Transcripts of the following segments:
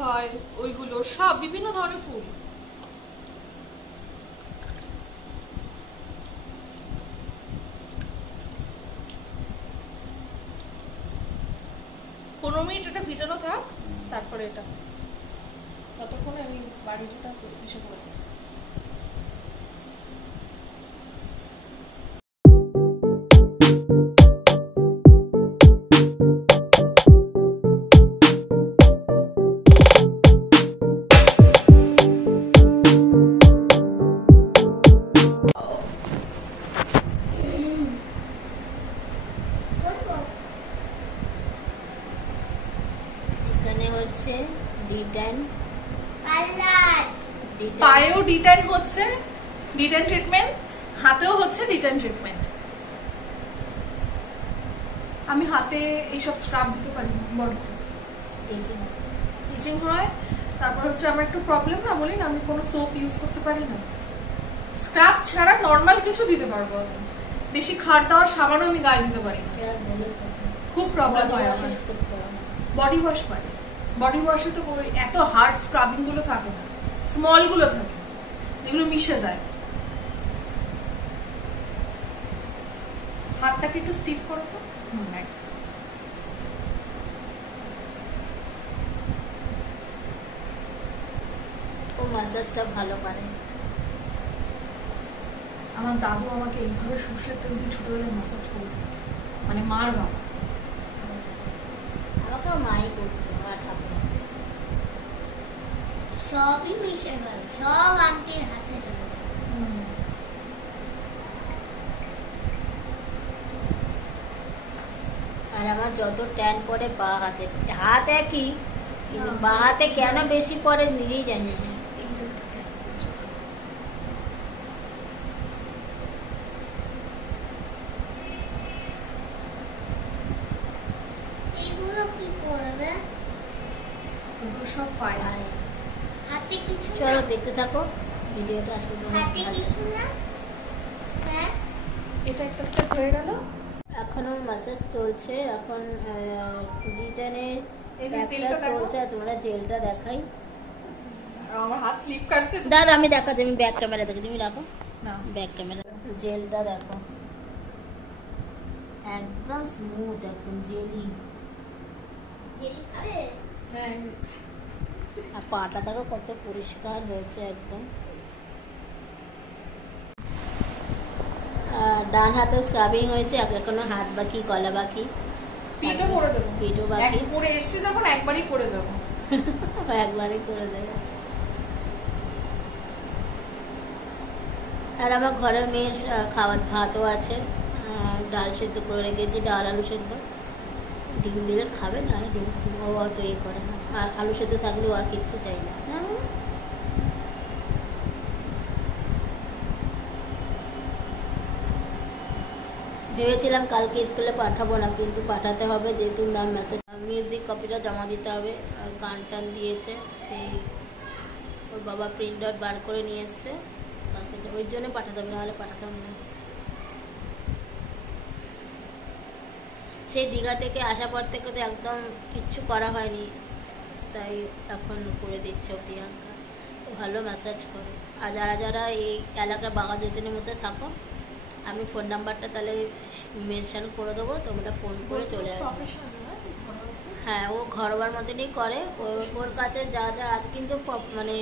হয় ওইগুলো সব বিভিন্ন ধরনের ফুল। পনেরো মিনিট এটা ভিজানো থাক, তারপরে এটা ততক্ষণে আমি বাড়িটা এসে করে দিই। পায়েও ডিটেন হচ্ছে ডিটেন ট্রিটমেন্ট, হাতেও হচ্ছে ডিটেন ট্রিটমেন্ট। আমি হাতে এইসব স্ক্রাব দিতে পারি না, বডিতে ইচিং হয়। তারপর হচ্ছে আমার একটু প্রবলেম না, বলি না আমি কোনো সোপ ইউজ করতে পারি না। স্ক্রাব ছাড়া নর্মাল কিছু দিতে পারবো, বেশি খাট দেওয়ার সাবানও আমি গায়ে দিতে পারি না, খুব প্রবলেম হয় আমার। বডি ওয়াশ পারি, বডি ওয়াশে তো এত হার্ড স্ক্রাবিং গুলো থাকে না, স্মল গুলো থাকে যেগুলো মিশে যায়। হাতটাকে একটু স্টিফ করো তো। ও ম্যাসাজটা ভালো করে। আমার দাদু আমাকে এইভাবে সর্ষের তেল দিয়ে ছোটবেলায় ম্যাসাজ করে, মানে মার বাবা। আমাকেও মাই করতো, আমার ঠাকুর সবই মিশে গেল, সব আন্টির হাতে গেল। আর আমার যত ট্যান পড়ে বা হাতে, হাত একই কিন্তু বা হাতে কেন বেশি পড়ে নিজেই জানি না। এগুলো কি পড়বে? ওগুলো সব পায় হাতে কিছু। চলো দেখতে থাকো ভিডিওটা। আসলে হাতে কিছু না। হ্যাঁ, এটা একটা স্টেপ হয়ে গেল। এখনো ম্যাসাজ চলছে, এখন ডিটেনের একটা চলছে। আর তোমরা জেলটা দেখাই। আমার হাত স্লিপ কাটছে। দাঁড়া আমি দেখাচ্ছি, আমি ব্যাক ক্যামেরা থেকে, তুমি রাখো না ব্যাক ক্যামেরা। জেলটা দেখো একদম স্মুথ, একদম জেলি। হ্যাঁ, আর পাটা দেখো কত পরিষ্কার হয়েছে একদম। ডান হাতে স্ক্রাবিং হয়েছে, এখনো হাত বাকি, গলা বাকি, পিঠও করে দেবো। পিঠও বাকি। পরে এসছে যখন একবারই করে দেবো। একবারই করে দেবো। আর আমার ঘরের মেয়ের খাওয়ার ভাতও আছে, ডাল সেদ্ধ করে রেখেছি, ডাল আলু সেদ্ধ। ডিম দিলে খাবে না, ডিম ও অত ইয়ে করে না। আর আলু সেদ্ধ থাকলেও আর কিচ্ছু চাই না। ভেবেছিলাম কালকে স্কুলে পাঠাবো না, কিন্তু পাঠাতে হবে, যেহেতু ম্যাম মেসেজ। মিউজিক কপিটা জমা দিতে হবে, গান টান দিয়েছে, সেই ওর বাবা প্রিন্ট আউট বার করে নিয়ে এসছে, ওই জন্য পাঠাতে হবে, নাহলে পাঠাতাম না। সেই দীঘা থেকে আসার পর থেকে তো একদম কিচ্ছু করা হয়নি, তাই এখন করে দিচ্ছে প্রিয়াঙ্কা। ভালো ম্যাসাজ করে। আর যারা যারা এই এলাকায় বাঘা যতীনের মধ্যে থাকো, আমি ফোন নাম্বারটা তাহলে মেনশন করে দেবো, তোমরা ফোন করে চলে আসবে। হ্যাঁ, ও ঘরোয়ার মতনই করে। ওর কাছে যা যা আছে, কিন্তু মানে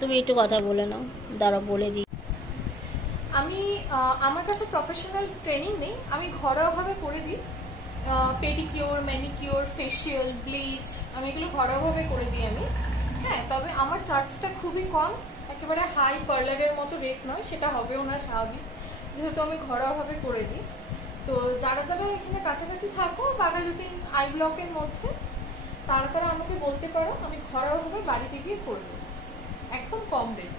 তুমি একটু কথা বলে নাও, দাঁড়া বলে দিই। আমি আমার কাছে প্রফেশনাল ট্রেনিং নেই, আমি ঘরোয়াভাবে করে দিই। পেডিকিওর, ম্যানিকিওর, ফেশিয়াল, ব্লিচ, আমি এগুলো ঘরোয়াভাবে করে দিই আমি। হ্যাঁ, তবে আমার চার্জটা খুবই কম, একেবারে হাই পার্লারের মতো রেট নয়, সেটা হবেও না স্বাভাবিক, যেহেতু আমি ঘরোয়াভাবে করে দিই। তো যারা যারা এখানে কাছাকাছি থাকো বাঘাযতীন আই ব্লকের মধ্যে, তারা তারা আমাকে বলতে পারো, আমি ঘরোয়াভাবে বাড়িতে গিয়ে করে দেবো, একদম কম রেট।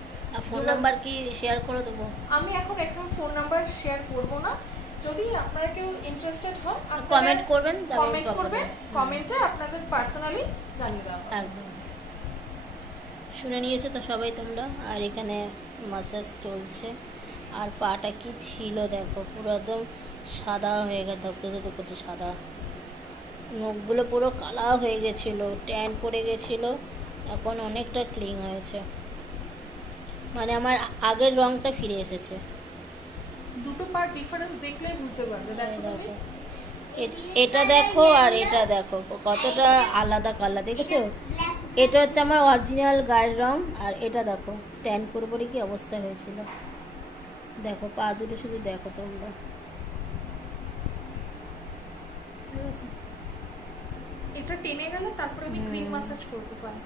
ফোন নাম্বার কি শেয়ার করে দেবো? আমি এখন ফোন নাম্বার শেয়ার করব না, যদি আপনারা কেউ ইন্টারেস্টেড হন কমেন্ট করবেন, কমেন্টে আপনাদের পার্সোনালি জানিয়ে দেবো। একদম শুনে নিয়েছো তো সবাই তোমরা। আর এখানে ম্যাসাজ চলছে। আর পাটা কি ছিল দেখো, পুরো একদম সাদা হয়ে গেছে, ধকধকে করছে সাদা। নখগুলো পুরো কালা হয়ে গেছিল, ট্যান পড়ে গেছিল, এখন অনেকটা ক্লিন হয়েছে, মানে আমার আগের রংটা ফিরে এসেছে। দুটো পার্ট ডিফারেন্স দেখলে বুঝতে পারবে। দেখো তুমি, দেখো, এটা দেখো আর এটা দেখো কতটা আলাদা কালার, দেখেছো? এটা হচ্ছে আমার অরিজিনাল গায়ের রং, আর এটা দেখো ট্যান পরে পরে কি অবস্থা হয়েছিল। দেখো পা দুটো শুধু দেখো তোমরা, ঠিক আছে? এটা টেনে গেলে তারপরে আমি ক্রিম ম্যাসাজ করতে পারি।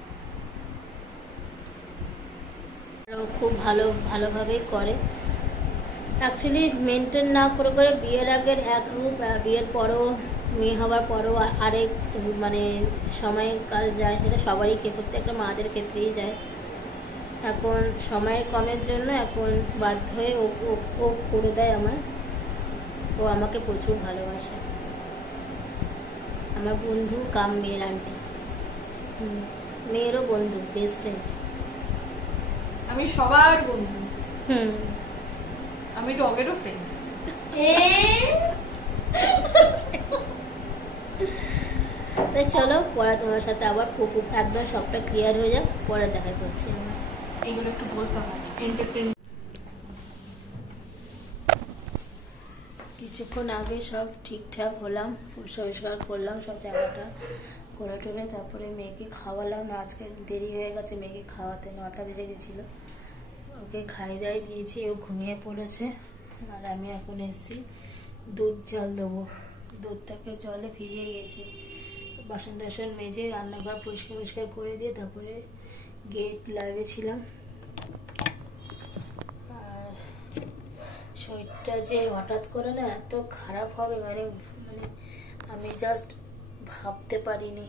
খুব ভালোভাবেই করে অ্যাকচুয়ালি, মেনটেন না করে করে বিয়ের আগের এক রূপ, বিয়ের পরও, মেয়ে হওয়ার পরও আরেক মানে সময়কাল যায়, সেটা সবারই প্রত্যেকটা মাদের ক্ষেত্রেই যায়। এখন সময়ের কমের জন্য এখন বাধ্য হয়ে ও ও করে দেয় আমার। ও আমাকে প্রচুর ভালোবাসে, আমার বন্ধু কাম মেয়ের আন্টি, মেয়েরও বন্ধু, বেস্ট ফ্রেন্ড। আমি সবার বন্ধু, হুম, আমি ডগেরও ফ্রেন্ড। তাই চলো পরে তোমার সাথে আবার একদম সবটা ক্লিয়ার হয়ে যাক, পরে দেখা করছি। এইগুলো একটু বলতে হয় এন্টারটেইন। কিছুক্ষণ আগে সব ঠিকঠাক হলাম, পরিষ্কার করলাম সব জায়গাটা করে টোরে, তারপরে মেয়েকে খাওয়ালাম না, আজকে দেরি হয়ে গেছে মেয়েকে খাওয়াতে, 9টা বেজে গেছিলো। ওকে খাই দাই দিয়েছি, ও ঘুমিয়ে পড়েছে। আর আমি এখন এসেছি দুধ জাল দেবো, দুধটাকে জলে ভিজিয়ে গেছি, বাসন টাসন মেজে রান্নাঘর পরিষ্কার করে দিয়ে তারপরে গেট লাইভে ছিলাম। আর শরীরটা যে হঠাৎ করে না এত খারাপ হবে, মানে মানে আমি জাস্ট ভাবতে পারিনি।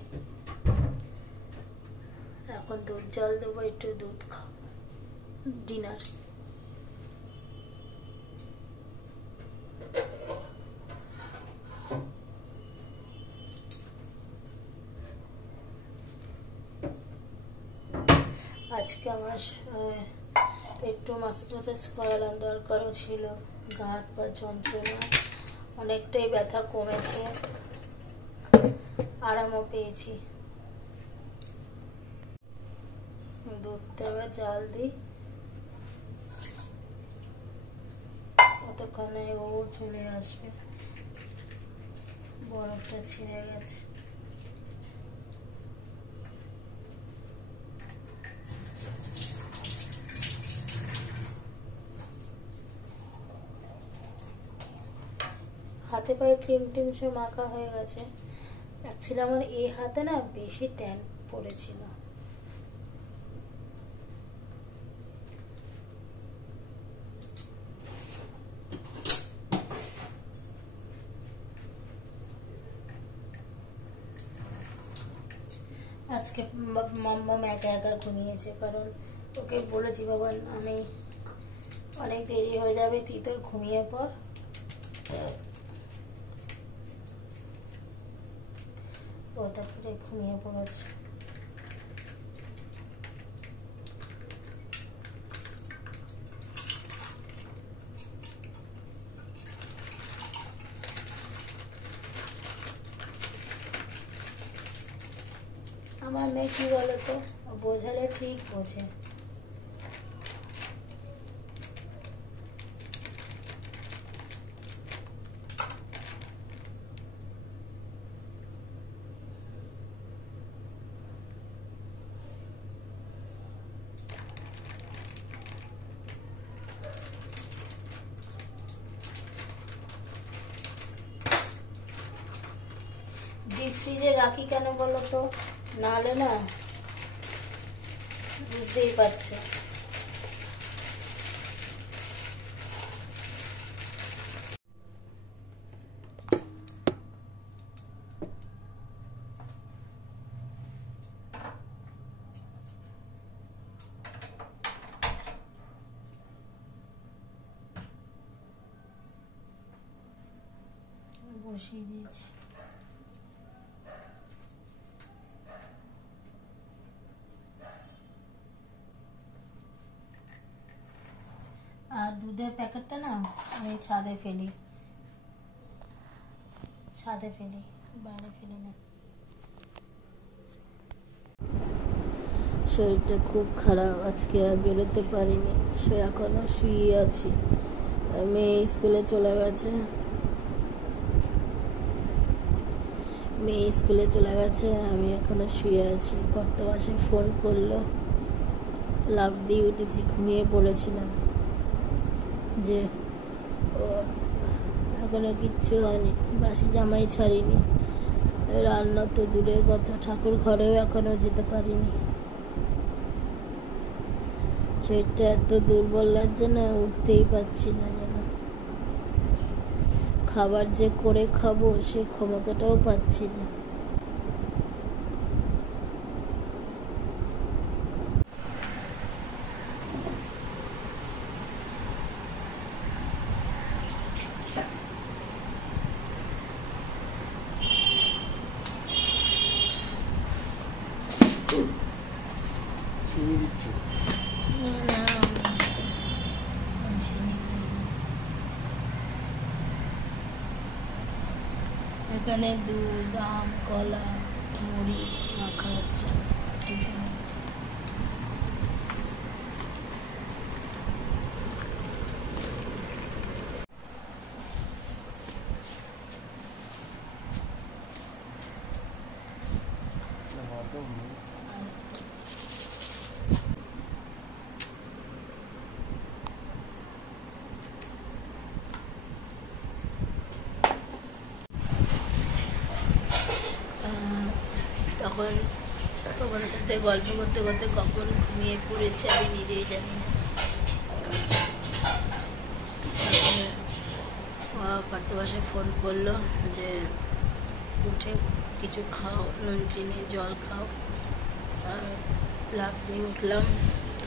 এখন দুধ জল দেবো, একটু দুধ খাবো, ডিনার। আজকে আমার একটু মাসাজ করালাম, দরকারও ছিল। গা হাত পা যন্ত্রণা অনেকটাই, ব্যথা কমেছে, আরামও পেয়েছি। দুধটা এবার জাল দিই, কতক্ষণে ও চলে আসবে। বরফটা ছিঁড়ে গেছে। হাতে পায়ে ক্রিম টিম সব মাখা হয়ে গেছে। অ্যাকচুয়ালি আমার এই হাতে না বেশি ট্যান পড়েছিল। আজকে মাম্মাম একা একা ঘুমিয়েছে, কারণ ওকে বলেছি বাবা আমি অনেক দেরি হয়ে যাবে, তুই তোর ঘুমিয়ে পর। ও তারপরে ঘুমিয়ে পড়েছে। আমার মেয়ে কি বলতো, বোঝালে ঠিক বোঝে। ডিপ ফ্রিজে রাখি কেন বলো তো, নাহলে না বুঝতেই পারছে। বসিয়ে দিয়েছি। আর দুধের প্যাকেটটা না আমি ছাদে ফেলি, বাইরে ফেলি না। শরীরটা খুব খারাপ, আজকে আর বেরোতে পারিনি, সে এখনো শুয়ে আছি। মেয়ে স্কুলে চলে গেছে, আমি এখনো শুয়ে আছি। কর্তাবাসে ফোন করলো, লাফ দিয়ে উঠেছি, ঘুমিয়ে পড়েছিলাম যে এখনো কিচ্ছু হয়নি, বাসি জামাই ছাড়িনি, রান্না তো দূরের কথা, ঠাকুর ঘরেও এখনো যেতে পারিনি। শরীরটা এত দুর্বল লাগছে না, উঠতেই পারছি না, যেন খাবার যে করে খাবো সে ক্ষমতাটাও পাচ্ছি না। এখানে দুধ, আম, কলা, মুড়ি মাখা হচ্ছে টিফিন। তখন তোমার সাথে গল্প করতে করতে কখন ঘুমিয়ে পড়েছে আমি নিজেই জানি না। কর্তাবাসে ফোন করলো যে উঠে কিছু খাও, নুন চিনি জল খাও। লাফ দিয়ে উঠলাম,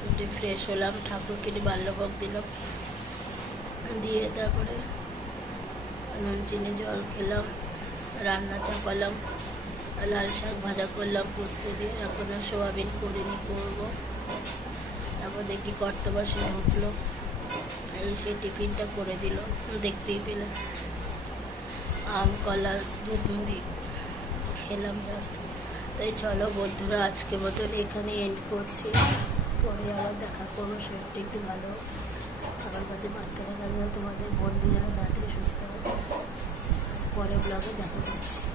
উঠে ফ্রেশ হলাম, ঠাকুরকে বাল্যভোগ দিলাম, দিয়ে তারপরে নুন চিনি জল খেলাম, রান্না চাপালাম, লাল শাক ভাজা করলাম পোস্ত দিয়ে, এখনো সোয়াবিন করিনি, করবো। তারপর দেখি কর্তাবাসে উঠলো, এই সে টিফিনটা করে দিল, দেখতেই পেলে আম, কলা, দুধ, মুড়ি খেলাম জাস্ট। তাই চলো বন্ধুরা, আজকে মতন এখানে এন্ড করছি, পরে আবার দেখা করবো। শরীরটা একটু ভালো, আমার কাছে বাচ্চারা গেলেও তোমাদের বন্ধু যেন তাড়াতাড়ি সুস্থ হবে। পরে ব্লগে দেখা করছি।